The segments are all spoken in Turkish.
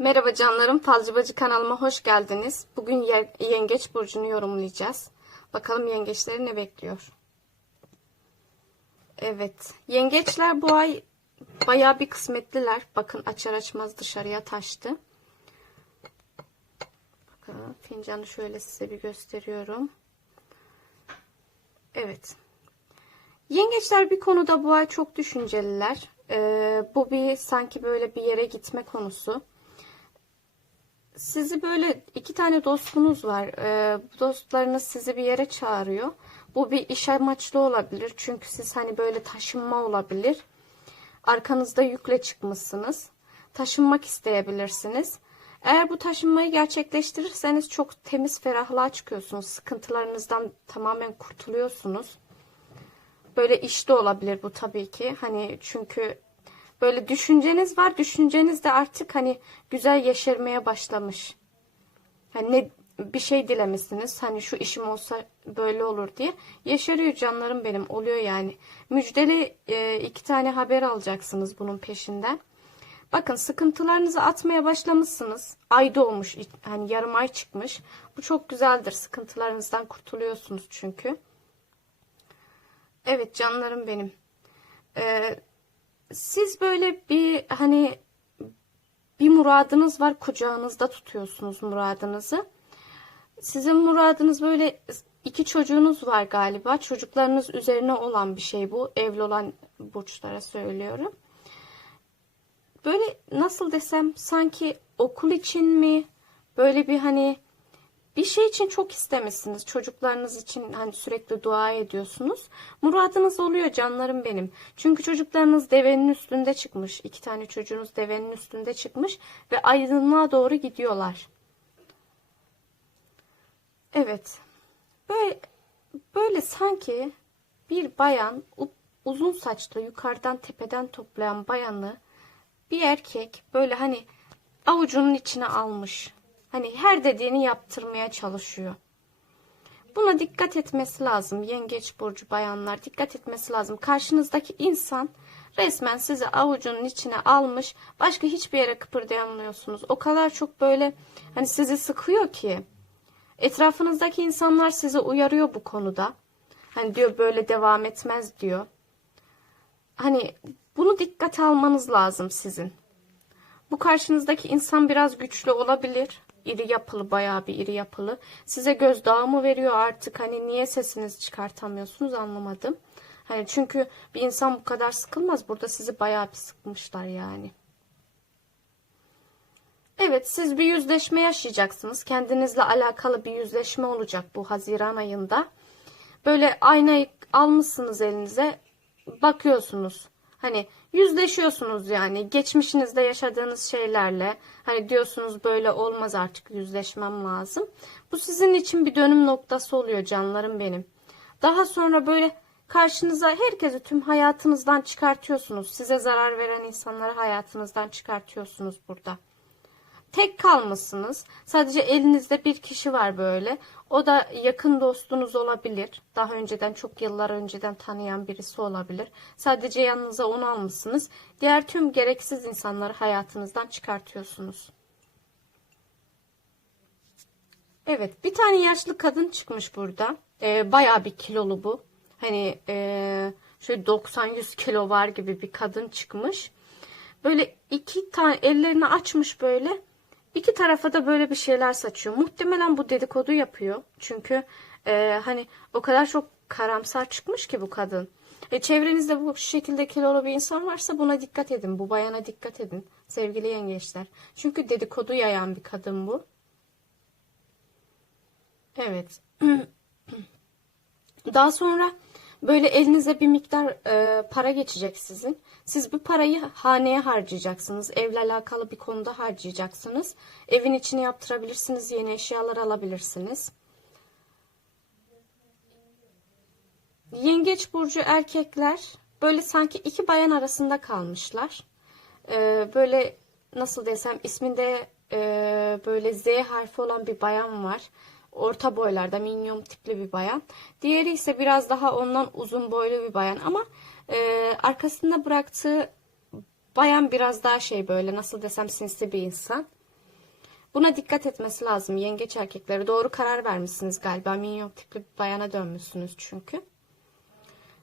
Merhaba canlarım, Falcı kanalıma hoş geldiniz. Bugün ye- yengeç burcunu yorumlayacağız. Bakalım yengeçleri ne bekliyor? Evet, yengeçler bu ay bayağı bir kısmetliler. Bakın açar açmaz dışarıya taştı. Bakın fincanı şöyle size bir gösteriyorum. Evet. Yengeçler bir konuda bu ay çok düşünceliler. Ee, bu bir sanki böyle bir yere gitme konusu sizi böyle iki tane dostunuz var. Bu dostlarınız sizi bir yere çağırıyor. Bu bir iş amaçlı olabilir. Çünkü siz hani böyle taşınma olabilir. Arkanızda yükle çıkmışsınız. Taşınmak isteyebilirsiniz. Eğer bu taşınmayı gerçekleştirirseniz çok temiz ferahlığa çıkıyorsunuz. Sıkıntılarınızdan tamamen kurtuluyorsunuz. Böyle işte olabilir bu tabii ki. Hani çünkü böyle düşünceniz var. Düşünceniz de artık hani güzel yeşermeye başlamış. Hani ne bir şey dilemişsiniz. Hani şu işim olsa böyle olur diye. Yeşeriyor canlarım benim. Oluyor yani. Müjdeli e, iki tane haber alacaksınız bunun peşinden. Bakın sıkıntılarınızı atmaya başlamışsınız. Ay doğmuş. Hani yarım ay çıkmış. Bu çok güzeldir. Sıkıntılarınızdan kurtuluyorsunuz çünkü. Evet canlarım benim. Ee, siz böyle bir hani bir muradınız var kucağınızda tutuyorsunuz muradınızı. Sizin muradınız böyle iki çocuğunuz var galiba. Çocuklarınız üzerine olan bir şey bu. Evli olan burçlara söylüyorum. Böyle nasıl desem sanki okul için mi böyle bir hani bir şey için çok istemişsiniz. Çocuklarınız için hani sürekli dua ediyorsunuz. Muradınız oluyor canlarım benim. Çünkü çocuklarınız devenin üstünde çıkmış. İki tane çocuğunuz devenin üstünde çıkmış ve aydınlığa doğru gidiyorlar. Evet. Böyle böyle sanki bir bayan uzun saçlı yukarıdan tepeden toplayan bayanı bir erkek böyle hani avucunun içine almış. Hani her dediğini yaptırmaya çalışıyor. Buna dikkat etmesi lazım. Yengeç burcu bayanlar dikkat etmesi lazım. Karşınızdaki insan resmen sizi avucunun içine almış. Başka hiçbir yere kıpırdayamıyorsunuz. O kadar çok böyle hani sizi sıkıyor ki. Etrafınızdaki insanlar sizi uyarıyor bu konuda. Hani diyor böyle devam etmez diyor. Hani bunu dikkate almanız lazım sizin. Bu karşınızdaki insan biraz güçlü olabilir. İri yapılı, bayağı bir iri yapılı. Size gözdağı mı veriyor artık? Hani niye sesinizi çıkartamıyorsunuz anlamadım. Hani çünkü bir insan bu kadar sıkılmaz. Burada sizi bayağı bir sıkmışlar yani. Evet siz bir yüzleşme yaşayacaksınız. Kendinizle alakalı bir yüzleşme olacak bu Haziran ayında. Böyle aynayı almışsınız elinize bakıyorsunuz. Hani yüzleşiyorsunuz yani geçmişinizde yaşadığınız şeylerle. Hani diyorsunuz böyle olmaz artık yüzleşmem lazım. Bu sizin için bir dönüm noktası oluyor canlarım benim. Daha sonra böyle karşınıza herkesi tüm hayatınızdan çıkartıyorsunuz. Size zarar veren insanları hayatınızdan çıkartıyorsunuz burada. Tek kalmışsınız. Sadece elinizde bir kişi var böyle. O da yakın dostunuz olabilir. Daha önceden çok yıllar önceden tanıyan birisi olabilir. Sadece yanınıza onu almışsınız. Diğer tüm gereksiz insanları hayatınızdan çıkartıyorsunuz. Evet bir tane yaşlı kadın çıkmış burada. Ee, Baya bir kilolu bu. Hani ee, şöyle 90-100 kilo var gibi bir kadın çıkmış. Böyle iki tane ellerini açmış böyle. İki tarafa da böyle bir şeyler saçıyor. Muhtemelen bu dedikodu yapıyor. Çünkü e, hani o kadar çok karamsar çıkmış ki bu kadın. E, çevrenizde bu şekilde kilolu bir insan varsa buna dikkat edin. Bu bayana dikkat edin. Sevgili yengeçler. Çünkü dedikodu yayan bir kadın bu. Evet. Daha sonra böyle elinize bir miktar e, para geçecek sizin. Siz bu parayı haneye harcayacaksınız. Evle alakalı bir konuda harcayacaksınız. Evin içini yaptırabilirsiniz. Yeni eşyalar alabilirsiniz. Yengeç burcu erkekler böyle sanki iki bayan arasında kalmışlar. Ee, böyle nasıl desem isminde e, böyle Z harfi olan bir bayan var. Orta boylarda minyon tipli bir bayan. Diğeri ise biraz daha ondan uzun boylu bir bayan ama e, arkasında bıraktığı bayan biraz daha şey böyle nasıl desem sinsi bir insan. Buna dikkat etmesi lazım yengeç erkekleri. Doğru karar vermişsiniz galiba. Minyon tipli bir bayana dönmüşsünüz çünkü.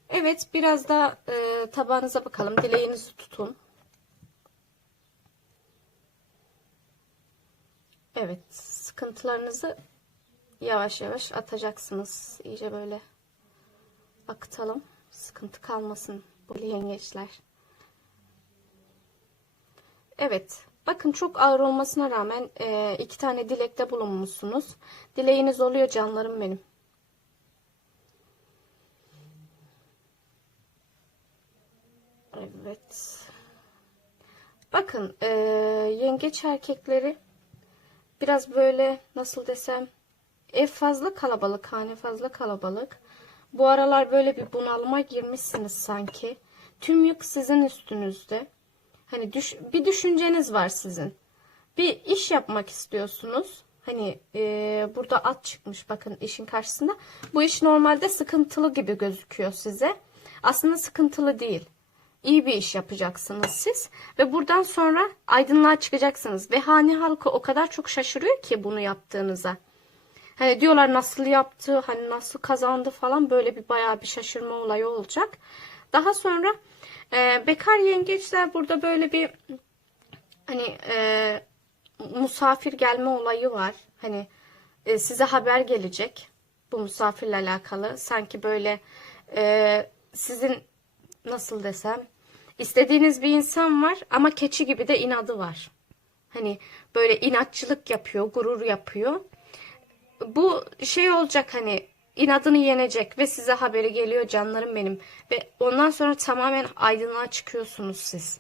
Evet biraz da e, tabağınıza bakalım. Dileğinizi tutun. Evet sıkıntılarınızı yavaş yavaş atacaksınız. İyice böyle akıtalım. Sıkıntı kalmasın bu yengeçler. Evet. Bakın çok ağır olmasına rağmen e, iki tane dilekte bulunmuşsunuz. Dileğiniz oluyor canlarım benim. Evet. Bakın e, yengeç erkekleri biraz böyle nasıl desem ev fazla kalabalık, hane fazla kalabalık. Bu aralar böyle bir bunalıma girmişsiniz sanki. Tüm yük sizin üstünüzde. Hani düş, bir düşünceniz var sizin. Bir iş yapmak istiyorsunuz. Hani e, burada at çıkmış bakın işin karşısında. Bu iş normalde sıkıntılı gibi gözüküyor size. Aslında sıkıntılı değil. İyi bir iş yapacaksınız siz. Ve buradan sonra aydınlığa çıkacaksınız. Ve hane halkı o kadar çok şaşırıyor ki bunu yaptığınıza. Hani diyorlar nasıl yaptı, hani nasıl kazandı falan böyle bir bayağı bir şaşırma olayı olacak. Daha sonra e, bekar yengeçler burada böyle bir hani e, misafir gelme olayı var. Hani e, size haber gelecek bu misafirle alakalı. Sanki böyle e, sizin nasıl desem istediğiniz bir insan var ama keçi gibi de inadı var. Hani böyle inatçılık yapıyor, gurur yapıyor. Bu şey olacak hani inadını yenecek ve size haberi geliyor canlarım benim. Ve ondan sonra tamamen aydınlığa çıkıyorsunuz siz.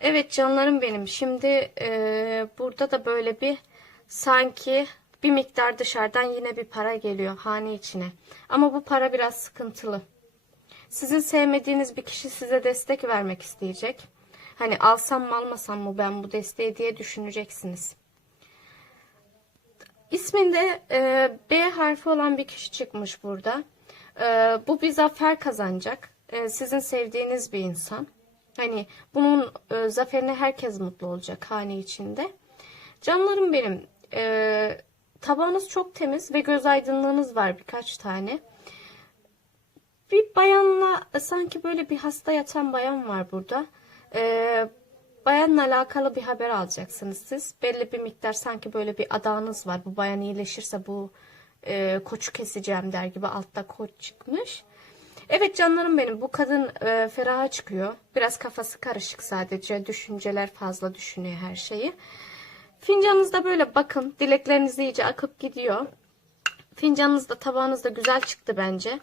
Evet canlarım benim. Şimdi e, burada da böyle bir sanki bir miktar dışarıdan yine bir para geliyor hane içine. Ama bu para biraz sıkıntılı. Sizin sevmediğiniz bir kişi size destek vermek isteyecek. Hani alsam mı almasam mı ben bu desteği diye düşüneceksiniz. İsminde e, B harfi olan bir kişi çıkmış burada. E, bu bir zafer kazanacak. E, sizin sevdiğiniz bir insan. Hani bunun e, zaferine herkes mutlu olacak hane içinde. Canlarım benim. E, tabağınız çok temiz ve göz aydınlığınız var birkaç tane. Bir bayanla sanki böyle bir hasta yatan bayan var burada. E, bayanla alakalı bir haber alacaksınız siz. Belli bir miktar sanki böyle bir adağınız var. Bu bayan iyileşirse bu e, koçu keseceğim der gibi altta koç çıkmış. Evet canlarım benim bu kadın e, feraha çıkıyor. Biraz kafası karışık sadece. Düşünceler fazla düşünüyor her şeyi. Fincanınızda böyle bakın. Dilekleriniz iyice akıp gidiyor. Fincanınız da tabağınız da güzel çıktı bence.